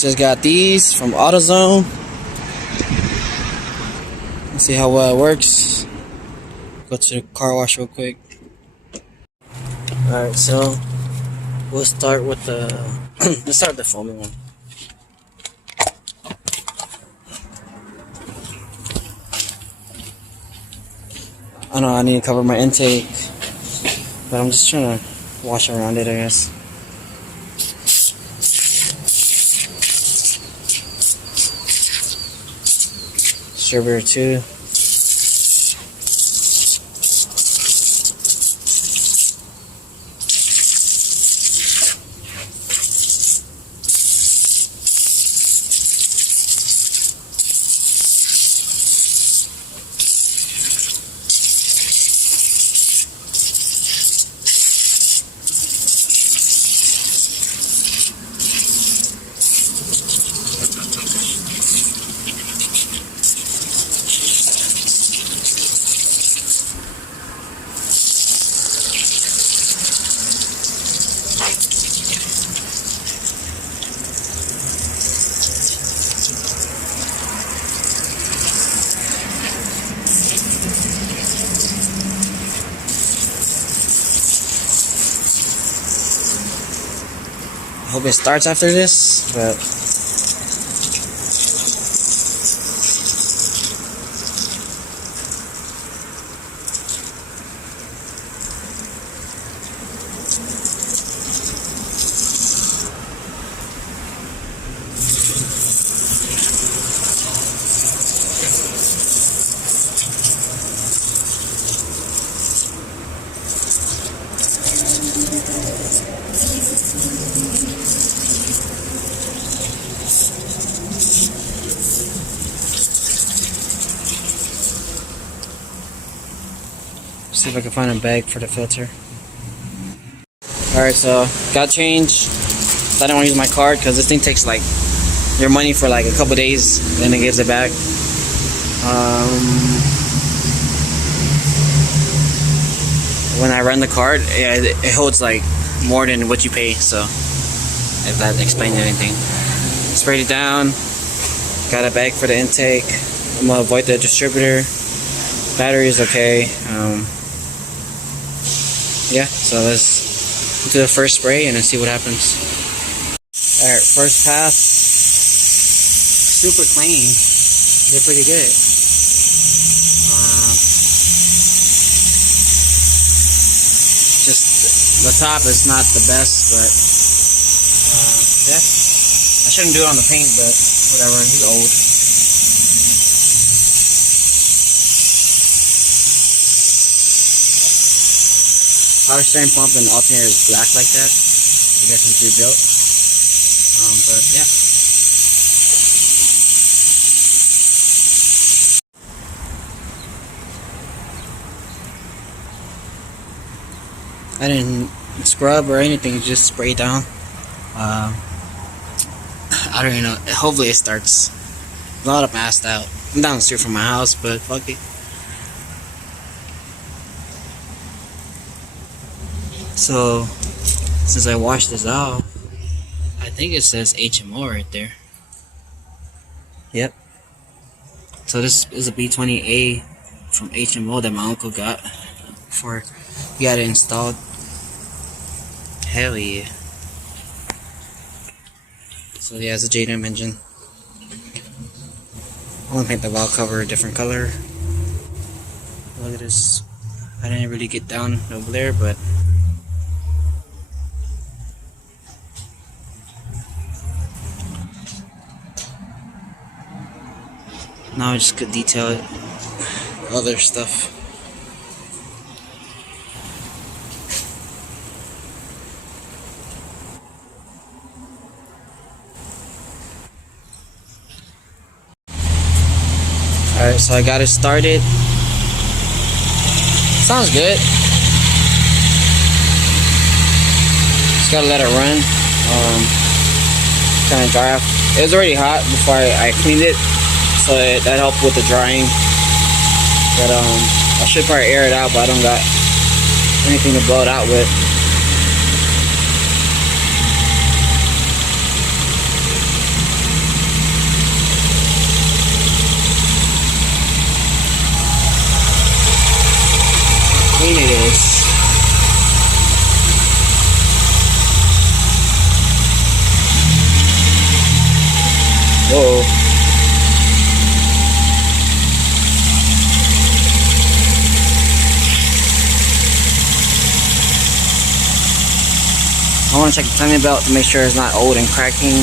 Just got these from AutoZone. Let's see how well it works. Go to the car wash real quick. Alright, so we'll start with the let's start with the foaming one. I know I need to cover my intake, but I'm just trying to wash around it, I guess. Distributor 2. I hope it starts after this, but see if I can find a bag for the filter. Alright, so got change. So I don't want to use my card because this thing takes like your money for like a couple days, then it gives it back. When I run the card, it holds like more than what you pay, so if that explains anything. Sprayed it down. Got a bag for the intake. I'm gonna avoid the distributor. Battery is okay. Yeah, so let's do the first spray and then see what happens. Alright, first pass. Super clean. They're pretty good. Just the top is not the best, but yeah. I shouldn't do it on the paint, but whatever, he's old. Power steering pump and alternator is black like that. I guess it's rebuilt. But yeah. I didn't scrub or anything, just spray down. I don't even know. Hopefully it starts. A lot of passed out. I'm down the street from my house, but fuck it. So, since I washed this off, I think it says HMO right there. Yep. So this is a B20A from HMO that my uncle got before he got it installed. Hell yeah. So yeah, it's a JDM engine. I'm gonna paint the valve cover a different color. Look at this. I didn't really get down over there, but now I just could detail it. Other stuff. Alright, so I got it started. Sounds good. Just gotta let it run. Kind of dry off. It was already hot before I cleaned it, so that helped with the drying. But I should probably air it out, but I don't got anything to blow it out with. Whoa. I want to check the timing belt to make sure it's not old and cracking.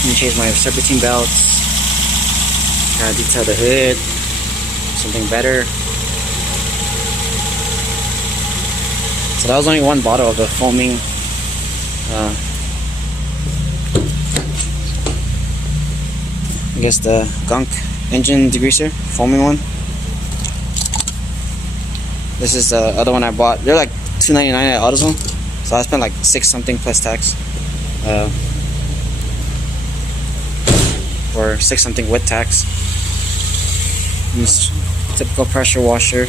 Let me change my serpentine belts. Kind of detail the hood. Something better. So that was only one bottle of the foaming. I guess the Gunk engine degreaser, foaming one. This is the other one I bought. They're like $2.99 at AutoZone, so I spent like $6 something plus tax, or $6 something with tax. Typical pressure washer,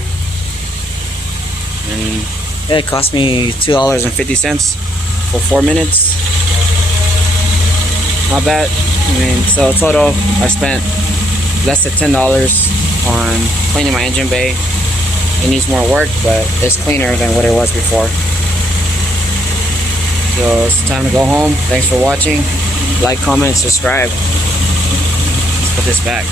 and yeah, it cost me $2.50 for 4 minutes. Not bad. I mean, so total I spent less than $10 on cleaning my engine bay. It needs more work, but it's cleaner than what it was before. So it's time to go home. Thanks for watching. Like, comment, subscribe. Let's put this back.